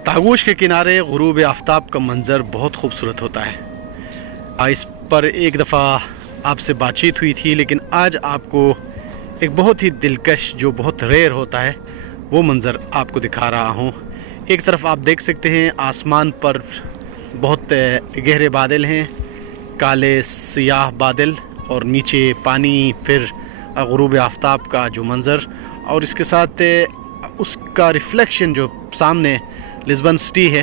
तागोश के किनारे गुरूब आफ्ताब का मंज़र बहुत खूबसूरत होता है। इस पर एक दफ़ा आपसे बातचीत हुई थी, लेकिन आज आपको एक बहुत ही दिलकश, जो बहुत रेयर होता है, वो मंज़र आपको दिखा रहा हूँ। एक तरफ आप देख सकते हैं आसमान पर बहुत गहरे बादल हैं, काले सियाह बादल, और नीचे पानी, फिर गुरूब आफ्ताब का जो मंज़र, और इसके साथ उसका रिफ्लेक्शन जो सामने लिस्बन सिटी है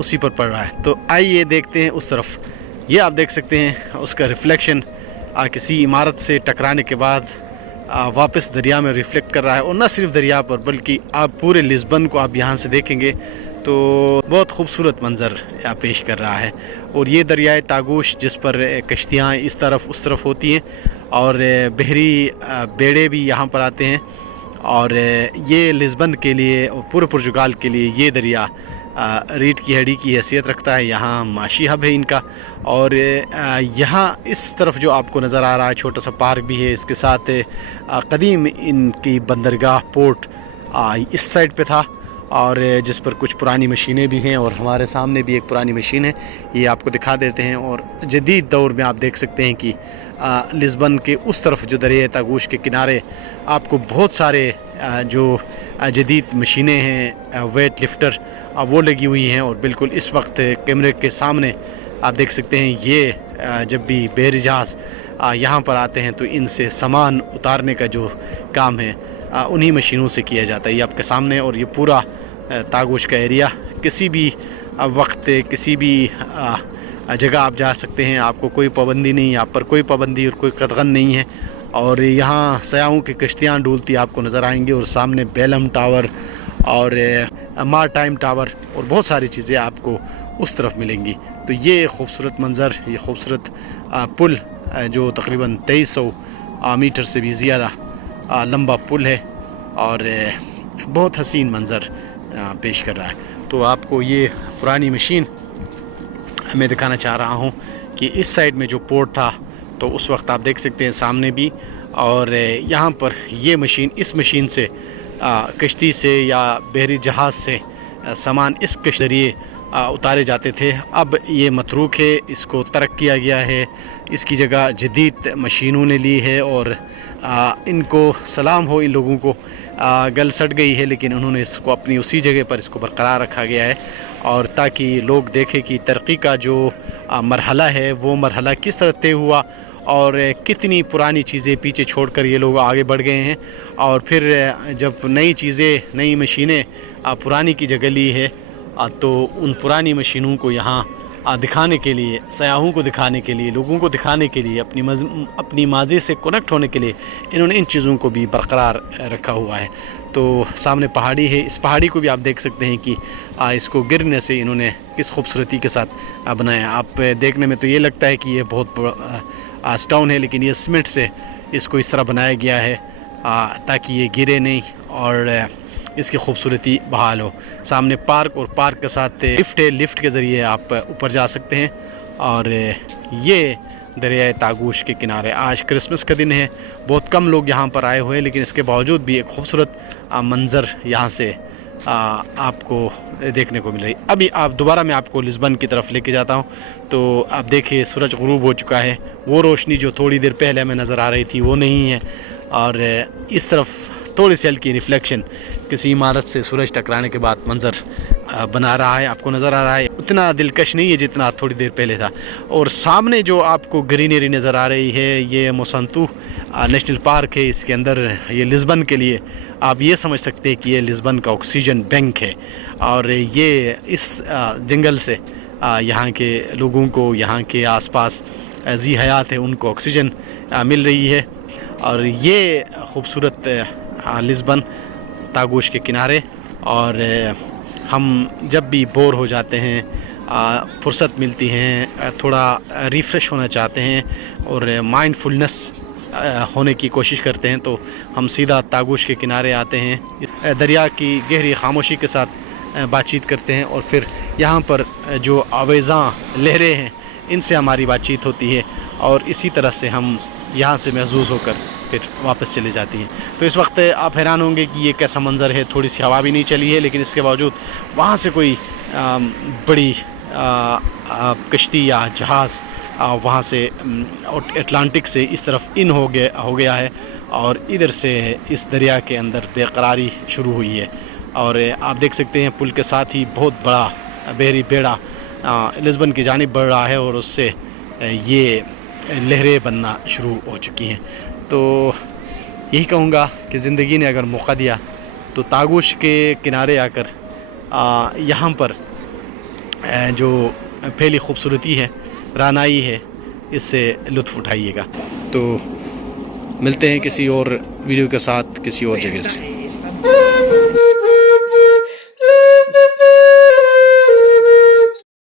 उसी पर पड़ रहा है। तो आइए देखते हैं उस तरफ। ये आप देख सकते हैं उसका रिफ्लेक्शन किसी इमारत से टकराने के बाद वापस दरिया में रिफ्लेक्ट कर रहा है, और न सिर्फ दरिया पर बल्कि आप पूरे लिस्बन को आप यहाँ से देखेंगे तो बहुत खूबसूरत मंज़र पेश कर रहा है। और ये दरियाए तागोश जिस पर कश्तियाँ इस तरफ उस तरफ होती हैं, और बहरी बेड़े भी यहाँ पर आते हैं, और ये लिस्बन के लिए और पूरे पुर्तगाल के लिए ये दरिया रीढ़ की हड्डी की हैसियत रखता है। यहाँ माशी हब है इनका, और यहाँ इस तरफ जो आपको नज़र आ रहा है छोटा सा पार्क भी है, इसके साथ कदीम इनकी बंदरगाह पोर्ट इस साइड पे था, और जिस पर कुछ पुरानी मशीनें भी हैं, और हमारे सामने भी एक पुरानी मशीन है, ये आपको दिखा देते हैं। और जदीद दौर में आप देख सकते हैं कि लिस्बन के उस तरफ जो दरिया तागोश के किनारे आपको बहुत सारे जो जदीद मशीनें हैं, वेट लिफ्टर, वो लगी हुई हैं। और बिल्कुल इस वक्त कैमरे के सामने आप देख सकते हैं, ये जब भी बहरी जहाज़ यहाँ पर आते हैं तो इनसे सामान उतारने का जो काम है उन्हीं मशीनों से किया जाता है। ये आपके सामने, और ये पूरा तागोश का एरिया किसी भी वक्त किसी भी जगह आप जा सकते हैं, आपको कोई पाबंदी नहीं, आप पर कोई पाबंदी और कोई कदगन नहीं है। और यहाँ सयाहों की कश्तियाँ डूलती आपको नज़र आएंगी, और सामने बेलम टावर और मार टाइम टावर और बहुत सारी चीज़ें आपको उस तरफ मिलेंगी। तो ये खूबसूरत मंज़र, ये खूबसूरत पुल जो तकरीबन 2300 मीटर से भी ज़्यादा लंबा पुल है, और बहुत हसीन मंज़र पेश कर रहा है। तो आपको ये पुरानी मशीन मैं दिखाना चाह रहा हूँ कि इस साइड में जो पोर्ट था, तो उस वक्त आप देख सकते हैं सामने भी, और यहाँ पर ये मशीन, इस मशीन से कश्ती से या बहरी जहाज़ से सामान इस कश्ती ज़रिए उतारे जाते थे। अब ये मतरूक है, इसको तर्क किया गया है, इसकी जगह जदीद मशीनों ने ली है। और इनको सलाम हो, इन लोगों को गल सट गई है, लेकिन उन्होंने इसको अपनी उसी जगह पर इसको बरकरार रखा गया है, और ताकि लोग देखें कि तरक्की का जो मरहला है वो मरहला किस तरह तय हुआ, और कितनी पुरानी चीज़ें पीछे छोड़कर ये लोग आगे बढ़ गए हैं। और फिर जब नई चीज़ें, नई मशीनें पुरानी की जगह ली है, तो उन पुरानी मशीनों को यहाँ दिखाने के लिए, सयाहों को दिखाने के लिए, लोगों को दिखाने के लिए, अपनी माज़ी से कनेक्ट होने के लिए इन्होंने इन चीज़ों को भी बरकरार रखा हुआ है। तो सामने पहाड़ी है, इस पहाड़ी को भी आप देख सकते हैं कि इसको गिरने से इन्होंने किस खूबसूरती के साथ बनाया। आप देखने में तो ये लगता है कि ये बहुत स्टोन है, लेकिन ये सीमेंट से इसको इस तरह बनाया गया है ताकि ये गिरे नहीं और इसकी खूबसूरती बहाल हो। सामने पार्क, और पार्क के साथ लिफ्ट है, लिफ्ट के ज़रिए आप ऊपर जा सकते हैं। और ये दरिया तागोश के किनारे, आज क्रिसमस का दिन है, बहुत कम लोग यहाँ पर आए हुए हैं, लेकिन इसके बावजूद भी एक खूबसूरत मंज़र यहाँ से आपको देखने को मिल रही। अभी आप दोबारा मैं आपको लिस्बन की तरफ लेके जाता हूँ। तो आप देखिए सूरज गुरूब हो चुका है, वो रोशनी जो थोड़ी देर पहले हमें नज़र आ रही थी वो नहीं है, और इस तरफ थोड़ी सी हल्की रिफ्लेक्शन किसी इमारत से सूरज टकराने के बाद मंज़र बना रहा है, आपको नज़र आ रहा है। उतना दिलकश नहीं है जितना थोड़ी देर पहले था। और सामने जो आपको ग्रीनरी नज़र आ रही है, ये मोसंतू नेशनल पार्क है। इसके अंदर ये लिस्बन के लिए आप ये समझ सकते हैं कि ये लिस्बन का ऑक्सीजन बैंक है, और ये इस जंगल से यहाँ के लोगों को, यहाँ के आसपास जी हयात है, उनको ऑक्सीजन मिल रही है। और ये खूबसूरत लिस्बन तागोश के किनारे। और हम जब भी बोर हो जाते हैं, फुर्सत मिलती हैं, थोड़ा रिफ़्रेश होना चाहते हैं और माइंडफुलनेस होने की कोशिश करते हैं, तो हम सीधा तागोश के किनारे आते हैं, दरिया की गहरी खामोशी के साथ बातचीत करते हैं, और फिर यहाँ पर जो आवेज़ां लहरें हैं इनसे हमारी बातचीत होती है, और इसी तरह से हम यहाँ से महसूस होकर फिर वापस चली जाती हैं. तो इस वक्त आप हैरान होंगे कि ये कैसा मंज़र है. थोड़ी सी हवा भी नहीं चली है, लेकिन इसके बावजूद वहाँ से कोई बड़ी कश्ती या जहाज़ वहाँ से अटलांटिक से इस तरफ इन हो गया है और इधर से इस दरिया के अंदर बेकरारी शुरू हुई है. और आप देख सकते हैं पुल के साथ ही बहुत बड़ा बहरी बेड़ा लिस्बन की जानिब बढ़ रहा है और उससे ये लहरें बनना शुरू हो चुकी हैं. तो यही कहूँगा कि ज़िंदगी ने अगर मौका दिया तो तागुश के किनारे आकर यहाँ पर जो फैली खूबसूरती है, रानाई है, इससे लुत्फ़ उठाइएगा. तो मिलते हैं किसी और वीडियो के साथ किसी और जगह से.